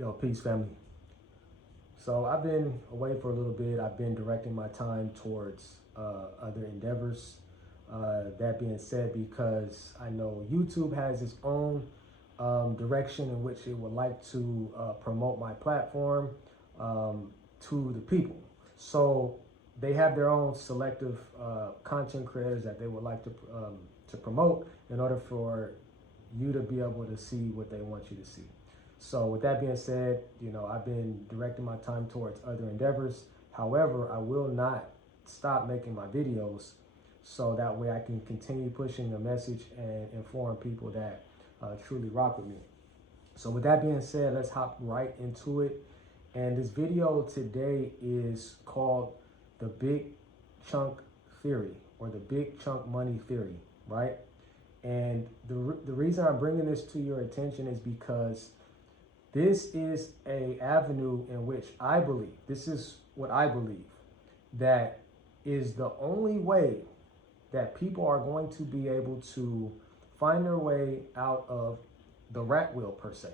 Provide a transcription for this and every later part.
Yo, peace, family. So I've been away for a little bit. I've been directing my time towards other endeavors. That being said, because I know YouTube has its own direction in which it would like to promote my platform to the people. So they have their own selective content creators that they would like to promote in order for you to be able to see what they want you to see. So with that being said, I've been directing my time towards other endeavors. However, I will not stop making my videos so that way I can continue pushing the message and inform people that truly rock with me. So with that being said, let's hop right into it. And this video today is called the Big Chunk Theory, or the Big Chunk Money Theory, right? And the reason I'm bringing this to your attention is because this is a avenue in which I believe, this is what I believe, that is the only way that people are going to be able to find their way out of the rat wheel per se.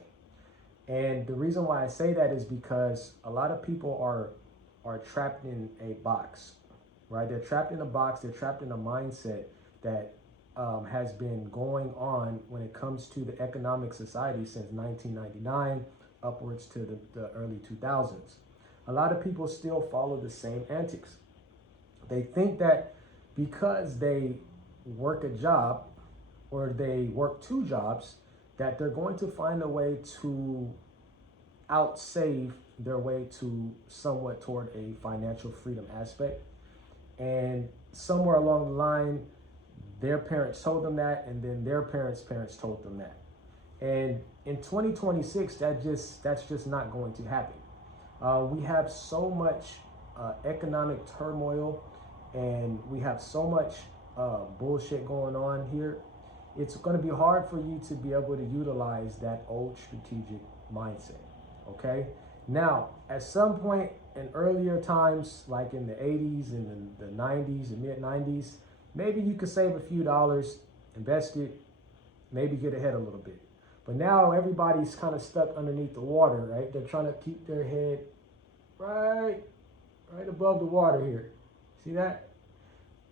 And the reason why I say that is because a lot of people are trapped in a box, right? They're trapped in a box, they're trapped in a mindset that has been going on when it comes to the economic society since 1999 upwards to the early 2000s. A lot of people still follow the same antics. They think that because they work a job or they work two jobs, that they're going to find a way to outsave their way to somewhat toward a financial freedom aspect. And somewhere along the line, their parents told them that, and then their parents' parents told them that. And in 2026, that's just not going to happen. We have so much economic turmoil, and we have so much bullshit going on here. It's going to be hard for you to be able to utilize that old strategic mindset. Okay. Now, at some point in earlier times, like in the 80s and the 90s and mid 90s, maybe you could save a few dollars, invest it, maybe get ahead a little bit. But now everybody's kind of stuck underneath the water, right? They're trying to keep their head right above the water here. See that?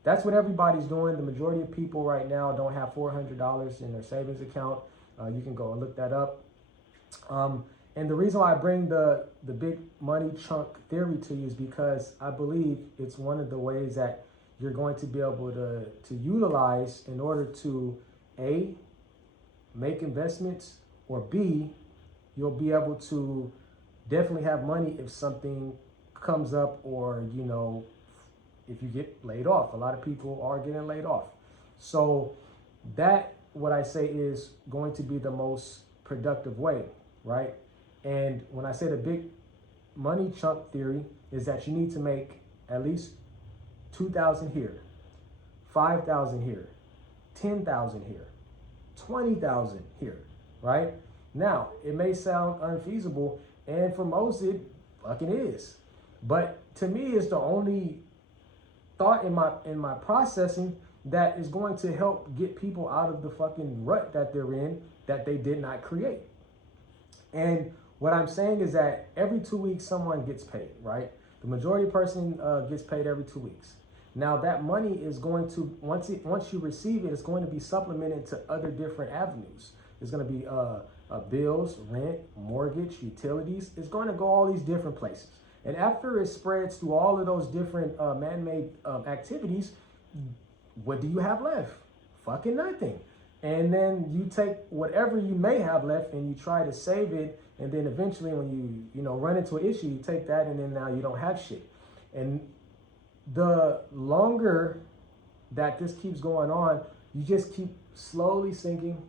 That's what everybody's doing. The majority of people right now don't have $400 in their savings account. You can go and look that up. And the reason why I bring the big money chunk theory to you is because I believe it's one of the ways that you're going to be able to utilize in order to A, make investments, or B, you'll be able to definitely have money if something comes up, or if you get laid off. A lot of people are getting laid off. So that, what I say, is going to be the most productive way, right? And when I say the big money chunk theory, is that you need to make at least 2,000 here, 5,000 here, 10,000 here, 20,000 here, right? Now, it may sound unfeasible, and for most it fucking is. But to me, it's the only thought in my processing that is going to help get people out of the fucking rut that they're in, that they did not create. And what I'm saying is that every 2 weeks someone gets paid, right? The majority person gets paid every 2 weeks. Now that money is going to, once you receive it, it's going to be supplemented to other different avenues. There's going to be bills, rent, mortgage, utilities. It's going to go all these different places. And after it spreads through all of those different man-made activities, what do you have left? Fucking nothing. And then you take whatever you may have left and you try to save it. And then eventually when you run into an issue, you take that and then now you don't have shit. And the longer that this keeps going on, you just keep slowly sinking,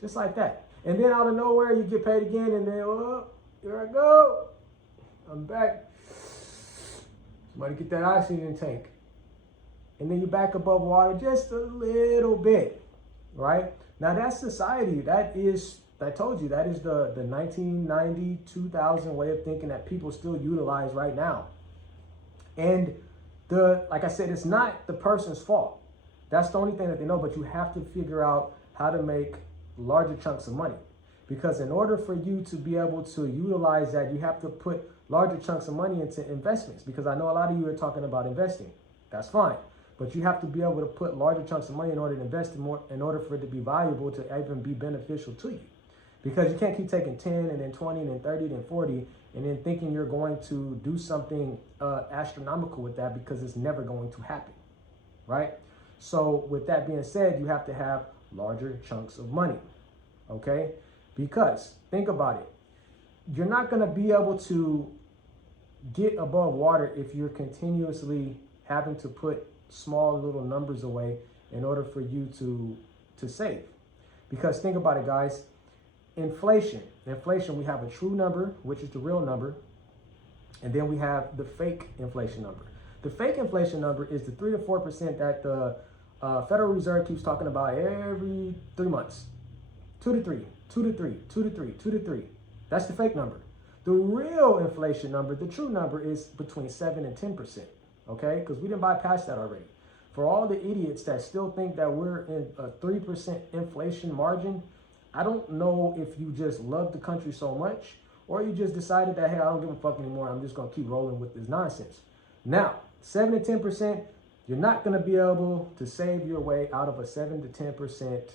just like that. And then out of nowhere, you get paid again, and then, oh, here I go. I'm back. Somebody get that oxygen tank. And then you're back above water just a little bit, right? Now that's society. That is, I told you, that is the 1990, 2000 way of thinking that people still utilize right now. And like I said, it's not the person's fault. That's the only thing that they know, but you have to figure out how to make larger chunks of money. Because in order for you to be able to utilize that, you have to put larger chunks of money into investments. Because I know a lot of you are talking about investing. That's fine. But you have to be able to put larger chunks of money in order to invest in more, in order for it to be valuable, to even be beneficial to you. Because you can't keep taking 10 and then 20 and then 30 and then 40 and then thinking you're going to do something astronomical with that, because it's never going to happen, right? So with that being said, you have to have larger chunks of money, okay? Because think about it. You're not going to be able to get above water if you're continuously having to put small little numbers away in order for you to save. Because think about it, guys. Inflation, we have a true number, which is the real number, and then we have the fake inflation number. The fake inflation number is the 3 to 4% that the Federal Reserve keeps talking about every 3 months. 2 to 3, 2 to 3, 2 to 3, 2 to 3. That's the fake number. The real inflation number, the true number, is between 7 and 10%. Okay, because we didn't bypass that already. For all the idiots that still think that we're in a 3% inflation margin, I don't know if you just love the country so much, or you just decided that, hey, I don't give a fuck anymore, I'm just gonna keep rolling with this nonsense. Now, 7 to 10%, you're not gonna be able to save your way out of a 7 to 10%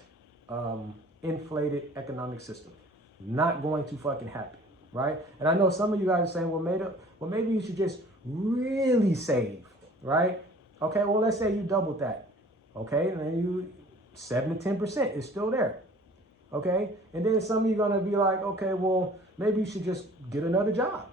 inflated economic system. Not going to fucking happen, right? And I know some of you guys are saying, well, maybe you should just really save, right? Okay, well, let's say you doubled that. Okay, and then you 7 to 10% is still there. Okay, and then some of you are gonna be like, okay, well, maybe you should just get another job.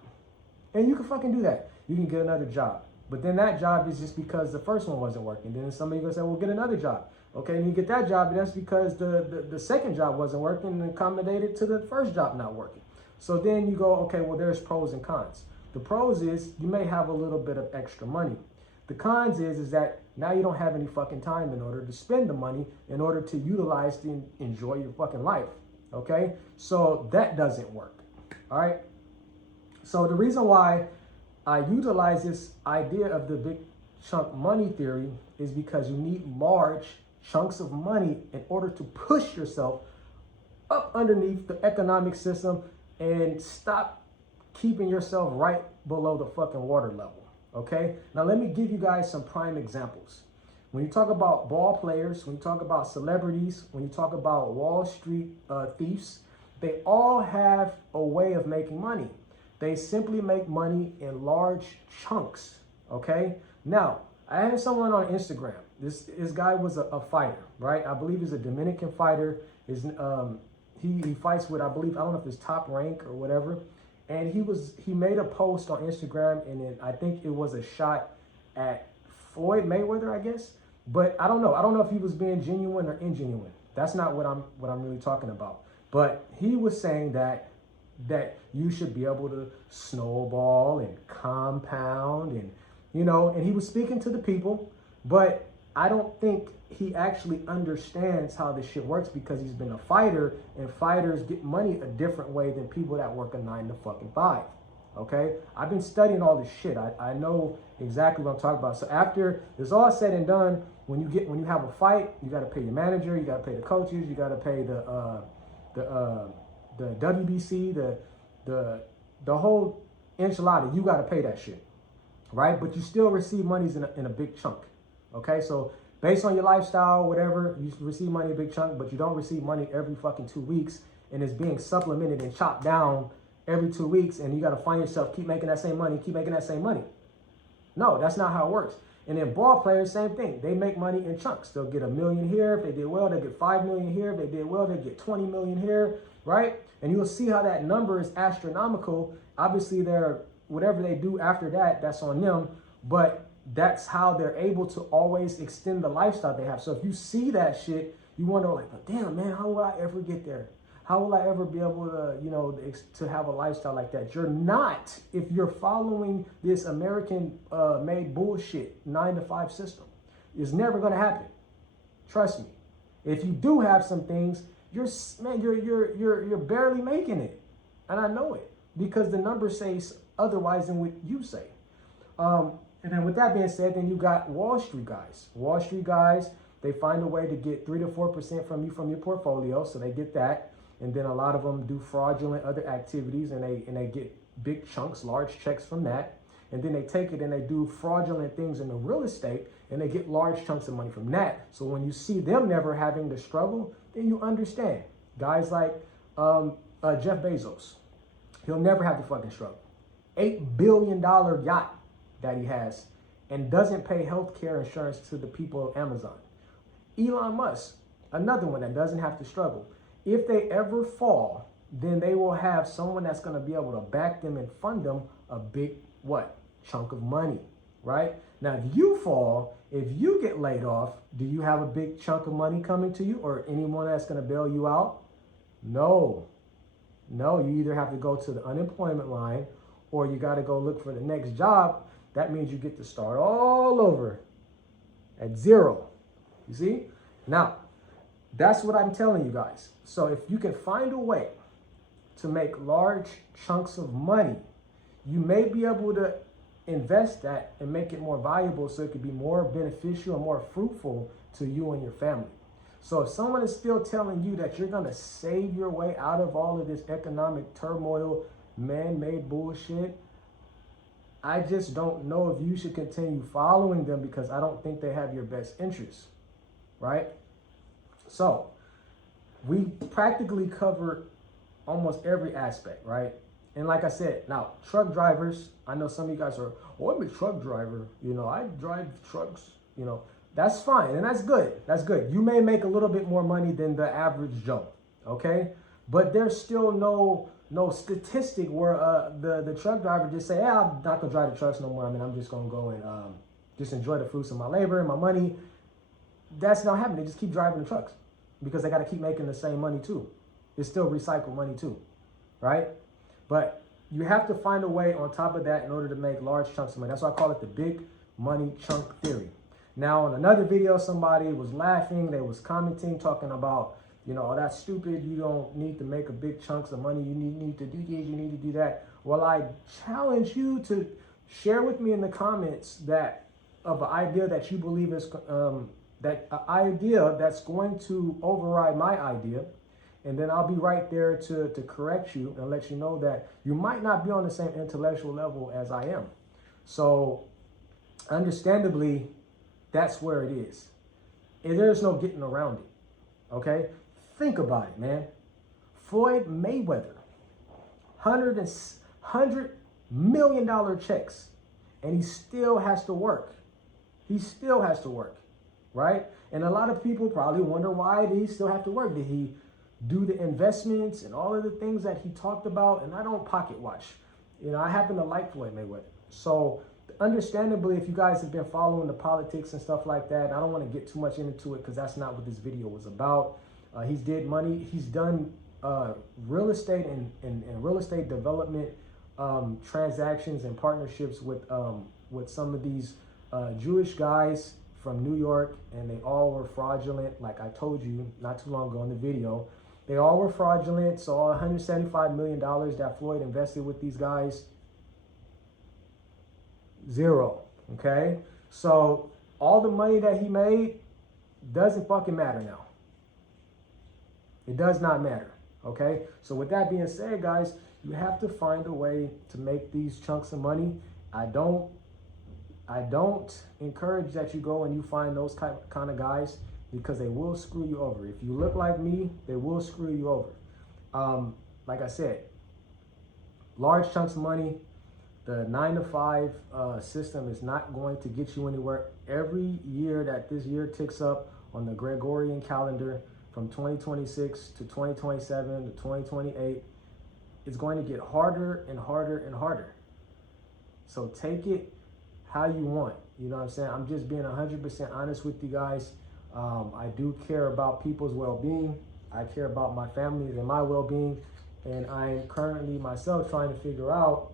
And you can fucking do that. You can get another job. But then that job is just because the first one wasn't working. Then some of you gonna say, well, get another job. Okay, and you get that job, and that's because the second job wasn't working and accommodated to the first job not working. So then you go, okay, well, there's pros and cons. The pros is you may have a little bit of extra money. The cons is that now you don't have any fucking time in order to spend the money in order to utilize to enjoy your fucking life. Okay, so that doesn't work. All right. So the reason why I utilize this idea of the big chunk money theory is because you need large chunks of money in order to push yourself up underneath the economic system and stop keeping yourself right below the fucking water level. Okay, now let me give you guys some prime examples. When you talk about ball players, when you talk about celebrities, when you talk about Wall Street thieves, they all have a way of making money. They simply make money in large chunks. Okay, now I had someone on Instagram. This guy was a fighter, right? I believe he's a Dominican fighter. He fights with, I believe, I don't know if it's Top Rank or whatever. And he made a post on Instagram, and then I think it was a shot at Floyd Mayweather, I guess. But I don't know. I don't know if he was being genuine or ingenuine. That's not what I'm really talking about. But he was saying that you should be able to snowball and compound, and and he was speaking to the people, but I don't think he actually understands how this shit works, because he's been a fighter, and fighters get money a different way than people that work a 9 to 5. Okay, I've been studying all this shit. I know exactly what I'm talking about. So after it's all said and done, when you have a fight, you got to pay your manager, you got to pay the coaches, you got to pay the WBC, the whole enchilada. You got to pay that shit, right? But you still receive monies in a big chunk. Okay, so based on your lifestyle, whatever, you receive money in a big chunk, but you don't receive money every fucking 2 weeks, and it's being supplemented and chopped down every 2 weeks, and you got to find yourself keep making that same money, keep making that same money. No, that's not how it works. And then ball players, same thing. They make money in chunks. They'll get $1 million here. If they did well, they get $5 million here. If they did well, they get $20 million here, right? And you'll see how that number is astronomical. Obviously, whatever they do after that, that's on them. But that's how they're able to always extend the lifestyle they have. So if you see that shit, you wonder like, but damn, man, how will I ever get there? How will I ever be able to, to have a lifestyle like that? You're not, if you're following this American made bullshit 9 to 5 system. It's never going to happen. Trust me. If you do have some things, you're barely making it. And I know it, because the numbers say otherwise than what you say. And then with that being said, then you got Wall Street guys. Wall Street guys, they find a way to get 3 to 4% from you from your portfolio. So they get that. and then a lot of them do fraudulent other activities, and they get big chunks, large checks from that. And then they take it and they do fraudulent things in the real estate, and they get large chunks of money from that. So when you see them never having to struggle, then you understand. Guys like Jeff Bezos, he'll never have to fucking struggle. $8 billion yacht that he has, and doesn't pay healthcare insurance to the people of Amazon. Elon Musk, another one that doesn't have to struggle. If they ever fall, then they will have someone that's going to be able to back them and fund them a big what? Chunk of money, right? Now, if you fall, if you get laid off, do you have a big chunk of money coming to you or anyone that's going to bail you out? No. No, you either have to go to the unemployment line or you got to go look for the next job. That means you get to start all over at zero. You see? Now, that's what I'm telling you guys. So if you can find a way to make large chunks of money, you may be able to invest that and make it more valuable so it could be more beneficial and more fruitful to you and your family. So if someone is still telling you that you're going to save your way out of all of this economic turmoil, man-made bullshit, I just don't know if you should continue following them, because I don't think they have your best interests, right? So we practically cover almost every aspect, right? And like I said, now, truck drivers, I know some of you guys are, oh, I'm a truck driver. You know, I drive trucks, you know, that's fine. And that's good. That's good. You may make a little bit more money than the average Joe, okay? But there's still no statistic where the truck driver just say, hey, I'm not going to drive the trucks no more. I mean, I'm just going to go and just enjoy the fruits of my labor and my money. That's not happening. They just keep driving the trucks because they got to keep making the same money too. It's still recycled money too, right? But you have to find a way on top of that in order to make large chunks of money. That's why I call it the big money chunk theory. Now, in another video, somebody was laughing. They was commenting, talking about, you know, oh, that's stupid. You don't need to make a big chunks of money. You need to do this. You need to do that. Well, I challenge you to share with me in the comments that of an idea that you believe is that an idea that's going to override my idea. And then I'll be right there to correct you and let you know that you might not be on the same intellectual level as I am. So understandably, that's where it is. And there's no getting around it, okay? Think about it, man. Floyd Mayweather, $100 million checks, and he still has to work. He still has to work, right? And a lot of people probably wonder, why did he still have to work? Did he do the investments and all of the things that he talked about? And I don't pocket watch. You know, I happen to like Floyd Mayweather. So understandably, if you guys have been following the politics and stuff like that, I don't want to get too much into it because that's not what this video was about. He's done real estate and real estate development transactions and partnerships with some of these Jewish guys from New York, and they all were fraudulent. Like I told you not too long ago in the video, they all were fraudulent. So all $175 million that Floyd invested with these guys, zero. Okay, so all the money that he made doesn't fucking matter now. It does not matter. Okay, so with that being said, guys, you have to find a way to make these chunks of money. I don't encourage that you go and you find those kind of guys, because they will screw you over. If you look like me, they will screw you over. Like I said, large chunks of money, the 9-to-5 system is not going to get you anywhere. Every year that this year ticks up on the Gregorian calendar, from 2026 to 2027 to 2028, it's going to get harder and harder and harder. So take it how you want. You know what I'm saying? I'm just being 100% honest with you guys. I do care about people's well-being. I care about my family and my well-being. And I'm currently myself trying to figure out,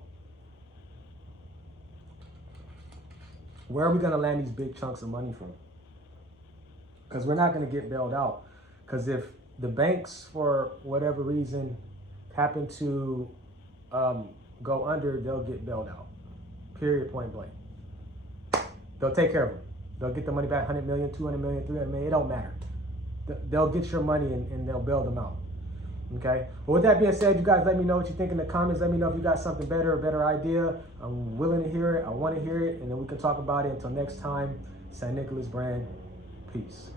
where are we going to land these big chunks of money from? Because we're not going to get bailed out. Because if the banks, for whatever reason, happen to go under, they'll get bailed out. Period, point blank. They'll take care of them. They'll get the money back, 100 million, 200 million, 300 million, it don't matter. They'll get your money and they'll bail them out. Okay. But with that being said, you guys let me know what you think in the comments. Let me know if you got something better, a better idea. I'm willing to hear it. I want to hear it. And then we can talk about it. Until next time, St. Nicholas Brand. Peace.